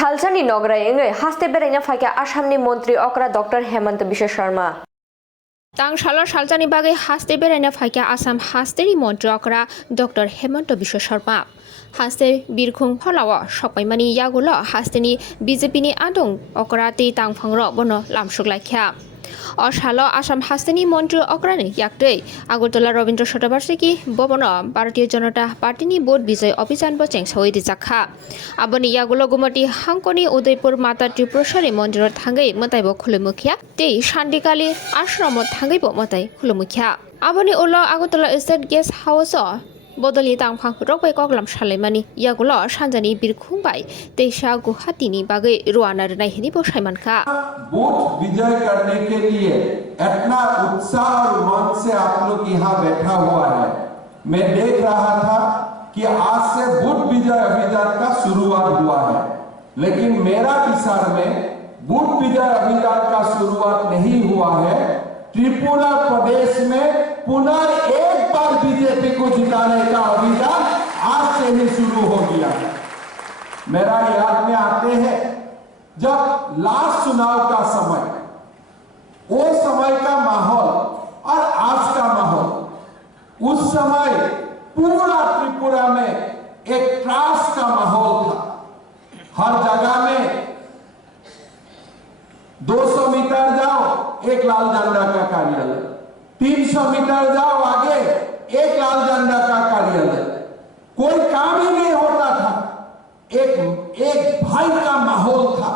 सालसानी नगरायंगै हास्ते बेरायना फाइका आसामनि मन्त्री अक्रा डक्टर हेमंत बिश्व शर्मा तां सालो सालजानि बागै हास्ते बेरायना फाइका आसाम हास्तेनि मन्त्री अक्रा डक्टर हेमंत बिश्व शर्मा हास्ते बिरखुं फलाव सकैमानि यागुल हास्तेनि बीजेपीनि आदं अक्रा ति तांफांर बनो लामसुगलाख्या असालो आसाम हास्तेनि मन्त्री अक्रानि याक्तै आगरतला रवीन्द्र शतबार्षिकी भवन भारतीय जनता पार्टीनि भोट विजय अभियान बचें सवै रिजाखा आबनि यागुल गुमति हांकनि उदयपुर माता त्रिपुरेश्वरी मन्दिर थांगै मताइबो खुलुमुखिया तै शान्तिकाली आश्रम थांगैबो मताइ खुलुमुखिया आबनि उल आगरतला स्टेट गेस्ट हाउस बदलि तांफां रगबाय कगलाम सालायमानि यागुल सानजानि बिरखुंबाय तेसा गुवाहाटीनि बागै रुवाना नायहिनि बसायमानखा वोट विजय करने के लिए इतना उत्साह और उमंग से आप लोग यहाँ बैठा हुआ है। मैं देख रहा था कि आज से वोट विजय अभियान का शुरुआत हुआ है, लेकिन मेरा विचार में वोट विजय अभियान का शुरुआत नहीं हुआ है। त्रिपुरा प्रदेश में पुनः एक बार बीजेपी को जिताने का अभियान आज से ही शुरू हो गया है। मेरा याद में आते हैं जब लास्ट चुनाव का समय, वो समय का माहौल और आज का माहौल, उस समय पूरा त्रिपुरा में एक त्रास का माहौल था। हर जगह में 200 मीटर जाओ एक लाल झंडा का कार्यालय, 300 मीटर जाओ आगे एक लाल झंडा का कार्यालय, कोई काम ही नहीं होता था। एक भय का माहौल था।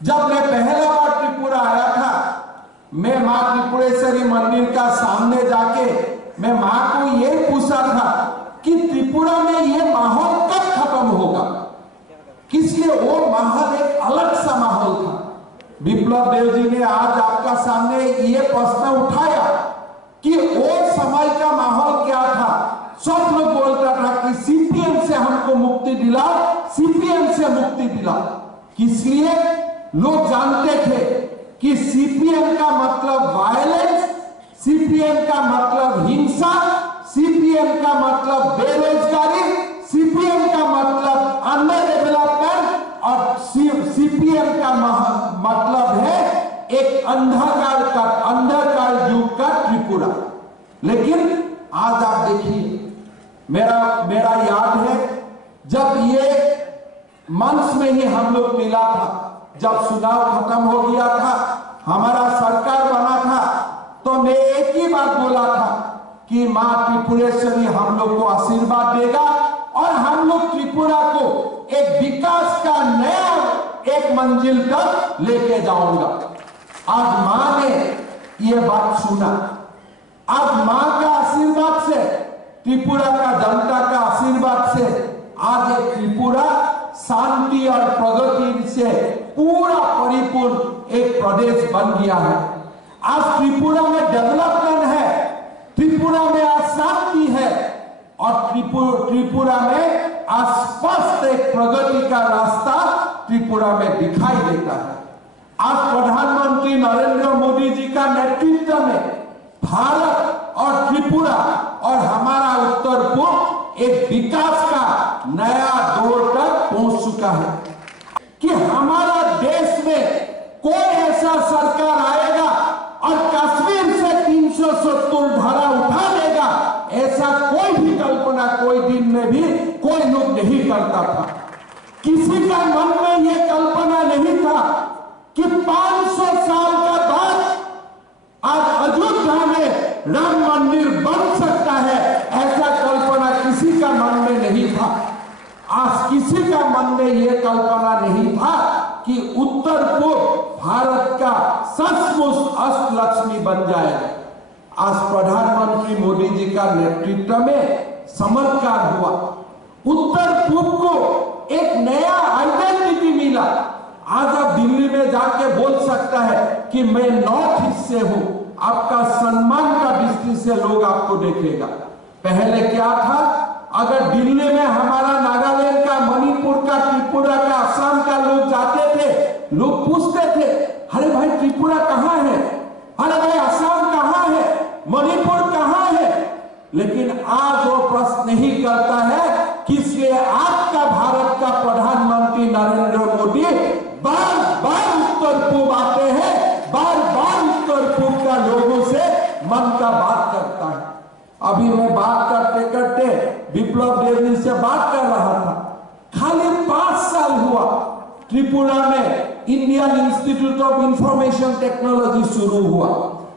जब मैं पहला बार त्रिपुरा आया था, मैं मां त्रिपुरेश्वरी मंदिर का सामने जाके मैं मां को ये पूछा था कि त्रिपुरा में ये माहौल कब खत्म होगा, किसलिए वो माहौल एक अलग सा माहौल था। विप्लव देव जी ने आज आपका सामने ये प्रश्न उठाया कि वो समय का माहौल क्या था। सब लोग बोलता था कि सीपीएम से हमको मुक्ति दिलाओ, सीपीएम से मुक्ति दिलाओ। किसलिए लोग जानते थे कि सीपीएम का मतलब वायलेंस, सीपीएम का मतलब हिंसा, सीपीएम का मतलब बेरोजगारी, सीपीएम का मतलब अंडर डेवलपमेंट और सीपीएम का मतलब है एक अंधकार युग का त्रिपुरा। लेकिन आज आप देखिए, मेरा याद है जब ये मंच में ही हम लोग मिला था, जब चुनाव खत्म हो गया था, हमारा सरकार बना था, तो मैं एक ही बात बोला था कि मां त्रिपुरेश्वरी हम लोग को आशीर्वाद देगा और हम लोग त्रिपुरा को एक विकास का नया एक मंजिल तक लेके जाऊंगा। आज मां ने ये बात सुना। आज मां का आशीर्वाद से, त्रिपुरा का जनता का आशीर्वाद से आज एक त्रिपुरा शांति और प्रगति से पूरा परिपूर्ण एक प्रदेश बन गया है। आज त्रिपुरा में डेवलपमेंट है, त्रिपुरा में आज शांति है और त्रिपुरा में आज स्पष्ट एक प्रगति का रास्ता त्रिपुरा में दिखाई देता है। आज प्रधानमंत्री नरेंद्र मोदी जी का नेतृत्व में भारत और त्रिपुरा और हमारा उत्तर पूर्व एक विकास का नया दौर तक पहुंच चुका है कि हमारा देश में कोई ऐसा सरकार आएगा और कश्मीर से 370 धारा उठा देगा, ऐसा कोई भी कल्पना कोई दिन में भी कोई लोग नहीं करता था। किसी का मन में यह कल्पना नहीं था कि 500 साल के बाद आज अयोध्या में राम मंदिर बन सकता है, ऐसा कल्पना किसी का मन में नहीं था। आज किसी का मन में यह कल्पना नहीं था कि उत्तर पूर्व भारत का सचमुच अष्टलक्ष्मी बन जाएगा। आज प्रधानमंत्री मोदी जी का नेतृत्व में चमत्कार हुआ, उत्तर पूर्व को एक नया आइडेंटिटी मिला। आज आप दिल्ली में जाके बोल सकता है कि मैं नॉर्थ ईस्ट से हूं, आपका सम्मान का दृष्टि से लोग आपको देखेगा। पहले क्या था, अगर दिल्ली में हमारा नागालैंड का, मणिपुर का, त्रिपुरा का, असम का लोग जाते थे, लोग पूछते थे अरे भाई त्रिपुरा कहां है, अरे भाई असम कहां है, मणिपुर कहां है। लेकिन आज वो प्रश्न नहीं करता है, किसलिए आपका भारत का प्रधानमंत्री नरेंद्र मोदी बार बार उत्तर पूर्व आते हैं, बार बार उत्तर पूर्व का लोगों से मन का बात करता है। अभी मैं बात करते करते विप्लव देवी से बात कर रहा था। खाली 5 साल हुआ त्रिपुरा में Indian institute of information technology शुरू हुआ,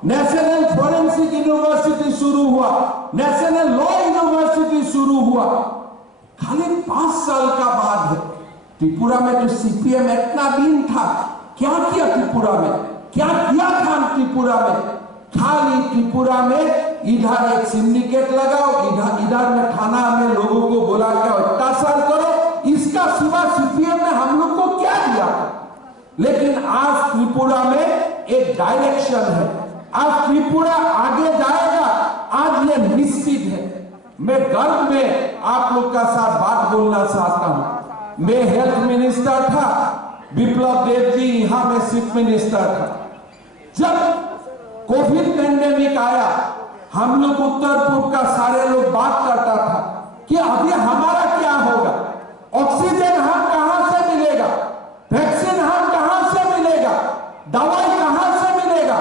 नेशनल फॉरेंसिक यूनिवर्सिटी शुरू हुआ, नेशनल लॉ यूनिवर्सिटी शुरू हुआ। खाली 5 साल का बाद है। त्रिपुरा में तो सीपीएम इतना दिन था, क्या किया त्रिपुरा में, क्या किया था त्रिपुरा में? खाली त्रिपुरा में इधर एक सिंडिकेट लगाओ, इधर में थाना में लोगों को बोला क्या अत्याचार करो, इसका सिवा सीपीएम ने हम लोग को क्या दिया? लेकिन आज त्रिपुरा में एक डायरेक्शन है, आज त्रिपुरा आगे जाएगा, आज ये निश्चित है। मैं गर्व में आप लोग का साथ बात बोलना चाहता हूं। मैं हेल्थ मिनिस्टर था, विप्लव देव जी यहां में चीफ मिनिस्टर था। जब कोविड पैंडेमिक आया, हम लोग उत्तर पूर्व का सारे लोग बात करता था कि अभी हमारा क्या होगा, ऑक्सीजन हम कहां से मिलेगा, वैक्सीन हम कहां से मिलेगा, दवाई कहां से मिलेगा।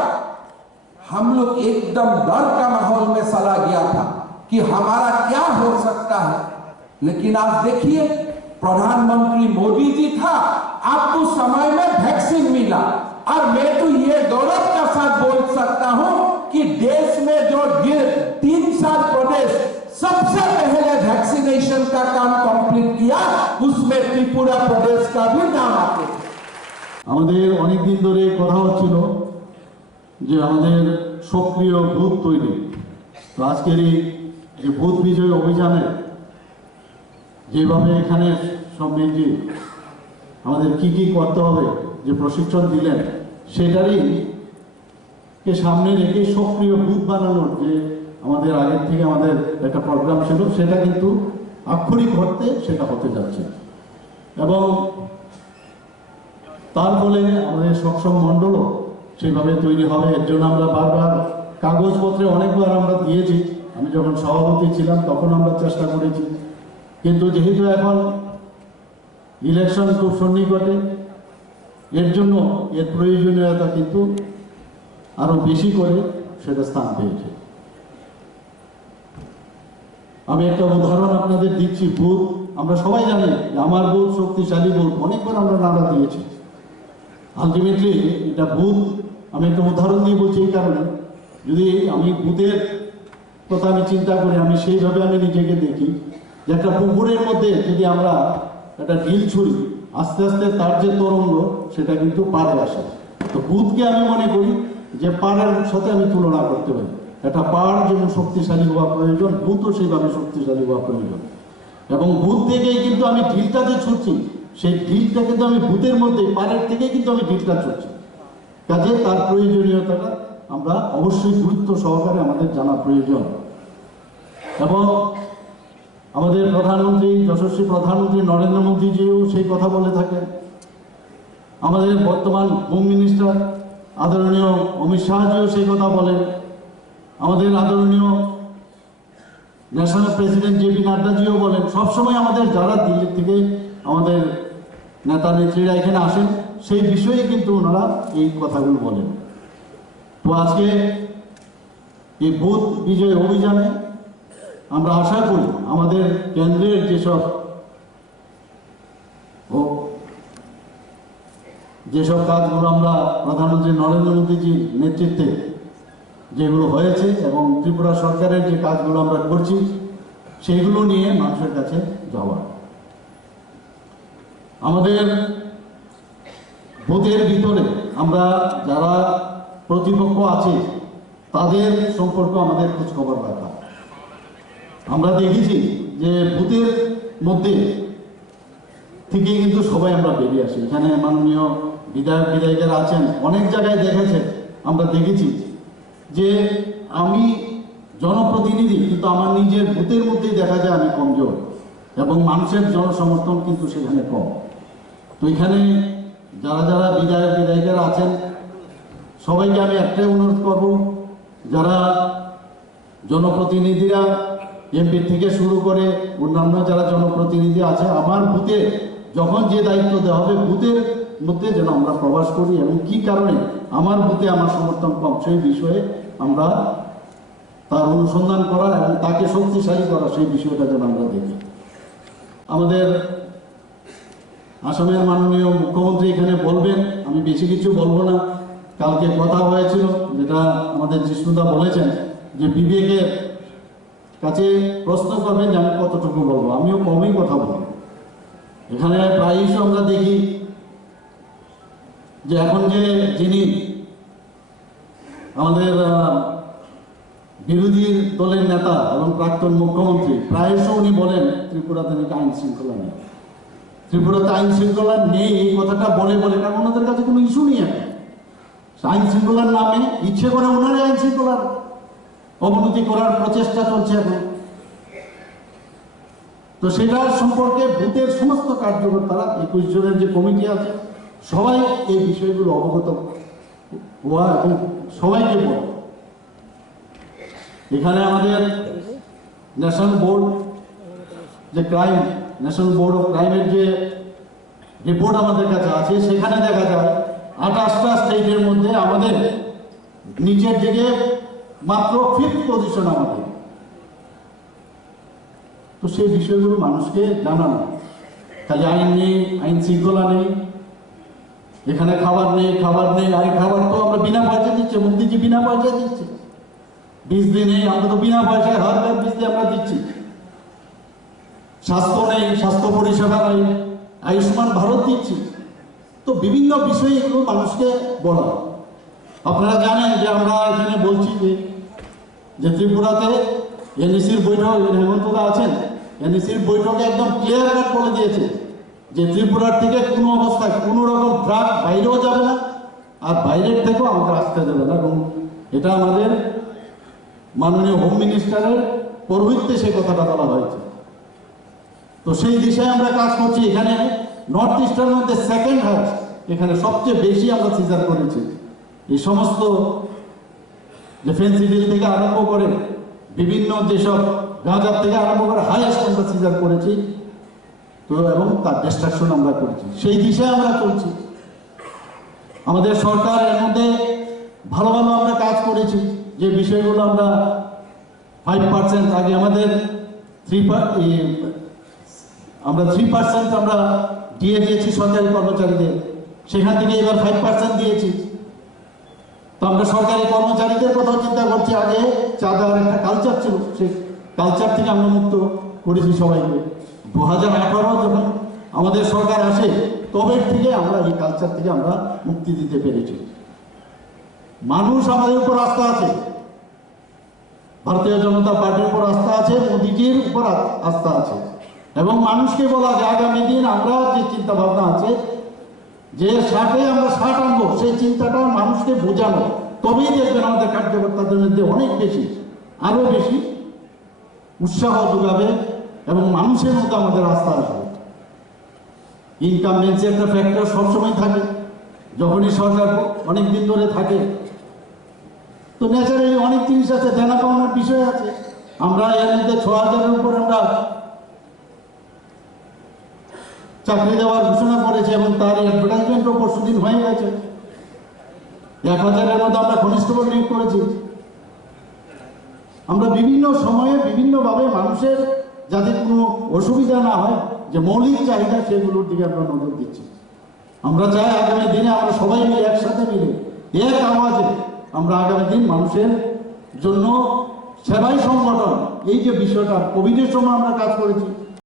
हम लोग एकदम डर का माहौल में चला गया था कि हमारा क्या हो सकता है। लेकिन आज देखिए, प्रधानमंत्री मोदी जी था, आपको समय में वैक्सीन मिला। और मैं तो ये गौरव के साथ बोल सकता हूं कि देश में जो 3 प्रदेश सबसे पहले वैक्सीनेशन का काम कंप्लीट किया, उसमें त्रिपुरा प्रदेश का भी नाम आते थे। আমাদের অনেক দিন ধরে কথা হচ্ছিল যে আমাদের সক্রিয় বুথ তৈরি। তো আজকের এই যে বুথ বিজয় অভিযানে যেভাবে এখানে সব মিলিয়ে আমাদের কি করতে হবে যে প্রশিক্ষণ দিলেন, সেটারই কে সামনে রেখে সক্রিয় বুথ বানানোর যে আমাদের আগের থেকে আমাদের একটা প্রোগ্রাম ছিল, সেটা কিন্তু আক্ষরিক অর্থে সেটা হতে যাচ্ছে। এবং তার ফলে আমাদের সক্ষম মণ্ডলও সেইভাবে তৈরি হবে। এর জন্য আমরা বারবার কাগজপত্রে অনেকবার আমরা দিয়েছি। আমি যখন সভাপতি ছিলাম তখন আমরা চেষ্টা করেছি, কিন্তু যেহেতু এখন ইলেকশন খুব সন্নিকটে, এর জন্য এর প্রয়োজনীয়তা কিন্তু আরো বেশি করে সেটা স্থান পেয়েছে। আমি একটা উদাহরণ আপনাদের দিচ্ছি। বুথ আমরা সবাই জানি যে আমার বুথ শক্তিশালী বুথ, অনেকবার আমরা নাড়া দিয়েছি। আলটিমেটলি এটা বুথ, আমি একটা উদাহরণ দিয়ে বলছি এই কারণে, যদি আমি বুথের কথা আমি চিন্তা করি, আমি সেইভাবে আমি নিজেকে দেখি যে একটা পুকুরের মধ্যে যদি আমরা একটা ঢিল ছুড়ি, আস্তে আস্তে তার যে তরঙ্গ সেটা কিন্তু পাড়ে আসে। তো বুথকে আমি মনে করি যে পাড়ের সাথে আমি তুলনা করতে পারি। একটা পাড় যেমন শক্তিশালী হওয়া প্রয়োজন, বুথও সেইভাবে শক্তিশালী হওয়া প্রয়োজন। এবং বুথ থেকেই কিন্তু আমি ঢিলটা যে ছুটছি, সেই ঢিলটা কিন্তু আমি বুথের মধ্যে পাড়ের থেকেই কিন্তু আমি ঢিলটা ছুটছি। কাজে তার প্রয়োজনীয়তাটা আমরা অবশ্যই গুরুত্ব সহকারে আমাদের জানা প্রয়োজন। এবং আমাদের প্রধানমন্ত্রী, যশস্বী প্রধানমন্ত্রী নরেন্দ্র মোদীজিও সেই কথা বলে থাকেন। আমাদের বর্তমান হোম মিনিস্টার আদরণীয় অমিত শাহজিও সেই কথা বলেন। আমাদের আদরণীয় ন্যাশনাল প্রেসিডেন্ট জেপি নাড্ডাজিও বলেন। সবসময় আমাদের যারা দিল্লি থেকে আমাদের নেতা নেত্রীরা এখানে আসেন, সেই বিষয়ে কিন্তু ওনারা এই কথাগুলো বলেন। তো আজকে এই বুথ বিজয় অভিযানে আমরা আশা করি আমাদের কেন্দ্রের যেসব কাজগুলো আমরা প্রধানমন্ত্রী নরেন্দ্র মোদীজির নেতৃত্বে যেগুলো হয়েছে এবং ত্রিপুরা সরকারের যে কাজগুলো আমরা করছি, সেইগুলো নিয়ে মানুষের কাছে যাওয়া। আমাদের বুথের ভিতরে আমরা যারা প্রতিপক্ষ আছে তাদের সম্পর্কে আমাদের খোঁজখবর রাখা। আমরা দেখেছি যে বুথের মধ্যে থেকে কিন্তু সবাই আমরা বেরিয়ে আসি। এখানে মাননীয় বিধায়ক বিধায়িকারা আছেন, অনেক জায়গায় দেখেছেন, আমরা দেখেছি যে আমি জনপ্রতিনিধি, কিন্তু আমার নিজের বুথের মধ্যেই দেখা যায় আমি কমজোর এবং মানুষের জনসমর্থন কিন্তু সেখানে কম। তো এখানে যারা যারা বিধায়ক বিধায়িকারা আছেন, সবাইকে আমি একটাই অনুরোধ করব, যারা জনপ্রতিনিধিরা এমপি থেকে শুরু করে অন্যান্য যারা জনপ্রতিনিধি আছে, আমার বুথে যখন যে দায়িত্ব দেওয়া হবে বুথের মধ্যে যেন আমরা প্রবাস করি এবং কি কারণে আমার বুথে আমার সমর্থন কম সেই বিষয়ে আমরা তার অনুসন্ধান করা এবং তাকে শক্তিশালী করা সেই বিষয়টা যেন আমরা দেখি। আমাদের আসামের মাননীয় মুখ্যমন্ত্রী এখানে বলবেন, আমি বেশি কিছু বলবো না। কালকে কথা হয়েছিল, যেটা আমাদের জিষ্ণুদা বলেছেন যে বিবেকের কাছে প্রশ্ন করবেন যে আমি কতটুকু বলবো, আমিও কমই কথা বলবো। এখানে প্রায়শ আমরা দেখি যে এখন যে যিনি আমাদের বিরোধী দলের নেতা এবং প্রাক্তন মুখ্যমন্ত্রী, প্রায়শ উনি বলেন ত্রিপুরাতে নাকি আইন শৃঙ্খলা নেই, ত্রিপুরাতে আইন শৃঙ্খলা নেই এই কথাটা বলে বলে, কারণ ওনাদের কাছে কোনো ইস্যু নেই এখন। আইন শৃঙ্খলার নামে ইচ্ছে করে ওনারই আইন শৃঙ্খলার অবনতি করার প্রচেষ্টা চলছে এখন। তো সেটার সম্পর্কে বুথের সমস্ত কার্যকর্তারা 21 জনের যে কমিটি আছে সবাই এই বিষয়গুলো অবগত হওয়া এবং সবাইকে বলা। এখানে আমাদের ন্যাশনাল বোর্ড যে ক্রাইম, ন্যাশনাল বোর্ড অফ ক্রাইমের যে রিপোর্ট আমাদের কাছে আছে সেখানে দেখা যায় 28টা স্টেটের মধ্যে আমাদের নিচের দিকে মাত্র 5th পজিশন আমাদের। তো সেই বিষয়গুলো মানুষকে জানানো, খালি আইন নেই, আইন শৃঙ্খলা নেই, এখানে খাবার নেই, আরে খাবার তো আমরা বিনা পয়সা দিচ্ছি, মোদিজি বিনা পয়সা দিচ্ছে। বিজলি নেই, আমরা তো বিনা পয়সায় হাজার বিজলি আমরা দিচ্ছি। স্বাস্থ্য নেই, স্বাস্থ্য পরিষেবা নেই, আয়ুষ্মান ভারত দিচ্ছি। তো বিভিন্ন বিষয়ে এগুলো মানুষকে বলা। আপনারা জানেন যে আমরা এখানে বলছি যে ত্রিপুরাতে এনইসির বৈঠক, হেমন্তদা আছেন, এনইসির বৈঠকে একদম ক্লিয়ার কাট বলে দিয়েছে যে ত্রিপুরার থেকে কোনো অবস্থায় কোনো রকম ড্রাগ বাইরেও যাবে না, আর বাইরের থেকেও আমরা আসতে দেবে না। এবং এটা আমাদের মাননীয় হোম মিনিস্টারের পৌরোহিত্যে সেই কথাটা বলা হয়েছে। তো সেই দিশায় আমরা কাজ করছি। এখানে নর্থ ইস্টের মধ্যে সেকেন্ড হাইস্ট, এখানে সবচেয়ে বেশি আমরা সিজার করেছি। এই সমস্ত যে ফেন্সিডিল থেকে আরম্ভ করে বিভিন্ন যেসব গাঁজার থেকে আরম্ভ করে হাইয়েস্ট আমরা সিজার করেছি। তো এবং তার ডিস্ট্রাকশন আমরা করছি, সেই দিশায় আমরা চলছি। আমাদের সরকার এর মধ্যে ভালো ভালো আমরা কাজ করেছি, যে বিষয়গুলো আমরা 5% আগে আমাদের 3% আমরা দিয়ে দিয়েছি সরকারি কর্মচারীদের, সেখান থেকে এবার 5% দিয়েছি। তো আমরা সরকারি কর্মচারীদের কথা চিন্তা করছি। আগে চাঁদার একটা কালচার ছিল, সেই কালচার থেকে আমরা মুক্ত করেছি সবাইকে। 2018 যখন আমাদের সরকার আসে তবে থেকে আমরা এই কালচার থেকে আমরা মুক্তি দিতে পেরেছি। মানুষ আমাদের উপর আস্থা আছে, ভারতীয় জনতা পার্টির উপর আস্থা আছে, মোদিজির উপর আস্থা আছে। এবং মানুষকে বলা যে আগামী দিন আমরা যে চিন্তা ভাবনা আছে যে 60-এ আমরা 60 আনবো, সেই চিন্তাটা মানুষকে বোঝানো, তবেই দেখবেন আমাদের কার্যকর্তাদের মধ্যে অনেক বেশি, আরো বেশি উৎসাহ যোগাবে এবং মানুষের মধ্যে আমাদের আস্থা আসবে। ইনকামবেন্সি একটা ফ্যাক্টর সবসময় থাকে, যখনই সরকার অনেক দিন ধরে থাকে তো ন্যাচারালি অনেক জিনিস আছে, দেনা পাওনার বিষয় আছে। আমরা এর মধ্যে 6000-এর উপর আমরা চাকরি দেওয়ার ঘোষণা করেছি এবং তার অ্যাডভার্টাইজমেন্টও পরশুদিন হয়ে গেছে। 1000-এর মধ্যে আমরা কনস্টেবল নিয়োগ করেছি। আমরা বিভিন্ন সময়ে বিভিন্নভাবে মানুষের যাতে কোনো অসুবিধা না হয়, যে মৌলিক চাহিদা সেগুলোর দিকে আমরা নজর দিচ্ছি। আমরা চাই আগামী দিনে আমরা সবাই মিলে একসাথে মিলে এক আওয়াজে আমরা আগামী দিন মানুষের জন্য সেবাই সংগঠন, এই যে বিষয়টা কোভিডের সময় আমরা কাজ করেছি,